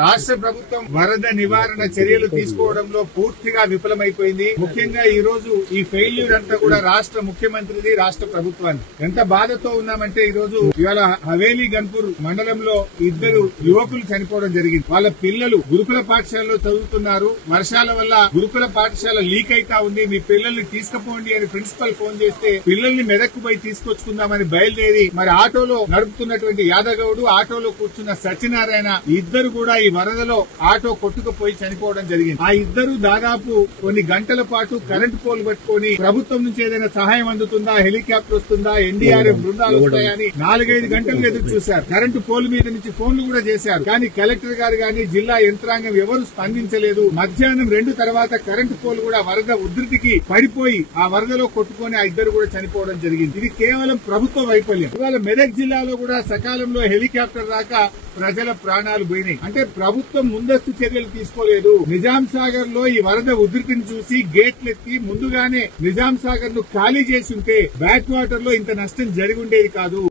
రాష్ట్ర ప్రభుత్వం వరద నివారణ చర్యలు తీసుకోవడంలో పూర్తిగా విఫలమైపోయింది. ముఖ్యంగా ఈ రోజు ఈ ఫెయిల్యూర్ అంతా కూడా రాష్ట్ర ముఖ్యమంత్రిది రాష్ట్ర ప్రభుత్వాన్ని. ఎంత బాధతో ఉన్నామంటే ఈ రోజు ఇవాళ హవేలీ గన్పూర్ మండలంలో ఇద్దరు యువకులు చనిపోవడం జరిగింది. వాళ్ళ పిల్లలు గురుకుల పాఠశాలలో చదువుతున్నారు. వర్షాల వల్ల గురుకుల పాఠశాల లీక్ అయితా ఉంది. మీ పిల్లల్ని తీసుకుపోండి అని ప్రిన్సిపల్ ఫోన్ చేస్తే పిల్లల్ని మెదక్కు పోయి తీసుకొచ్చుకుందామని బయలుదేరి మరి ఆటోలో నడుపుతున్నటువంటి యాదగౌడు ఆటోలో కూర్చున్న సత్యనారాయణ ఇద్దరు కూడా ఈ వరదలో ఆటో కొట్టుకుపోయి చనిపోవడం జరిగింది. ఆ ఇద్దరు దాదాపు కొన్ని గంటల పాటు కరెంటు పోల్ పట్టుకొని ప్రభుత్వం నుంచి ఏదైనా సహాయం అందుతుందా? హెలికాప్టర్ వస్తుందా? ఎన్డీఆర్ఎఫ్ బృందాలు వస్తాయని నాలుగైదు గంటలు ఎదురు చూశారు కరెంటు పోల్ మీద నుంచి ఫోన్లు కూడా చేశారు. కానీ కలెక్టర్ గారు గాని జిల్లా యంత్రాంగం ఎవరు స్పందించలేదు. మధ్యాహ్నం రెండు తర్వాత కరెంటు పోల్ కూడా వరద ఉధృతికి పడిపోయి ఆ వరదలో కొట్టుకొని ఆ ఇద్దరు కూడా చనిపోవడం జరిగింది. ఇది కేవలం ప్రభుత్వ వైఫల్యం. ఇవాళ మెదక్ జిల్లాలో కూడా సకాలంలో హెలికాప్టర్ రాక ప్రజల ప్రాణాలు పోయినాయి. అంటే ప్రభుత్వం ముందస్తు చర్యలు తీసుకోలేదు. నిజాం సాగర్లో ఈ వరద ఉధృతిని చూసి గేట్లు ఎత్తి ముందుగానే నిజాం సాగర్ను ఖాళీ చేసి ఉంటే బ్యాక్ వాటర్లో ఇంత నష్టం జరిగి ఉండేది కాదు.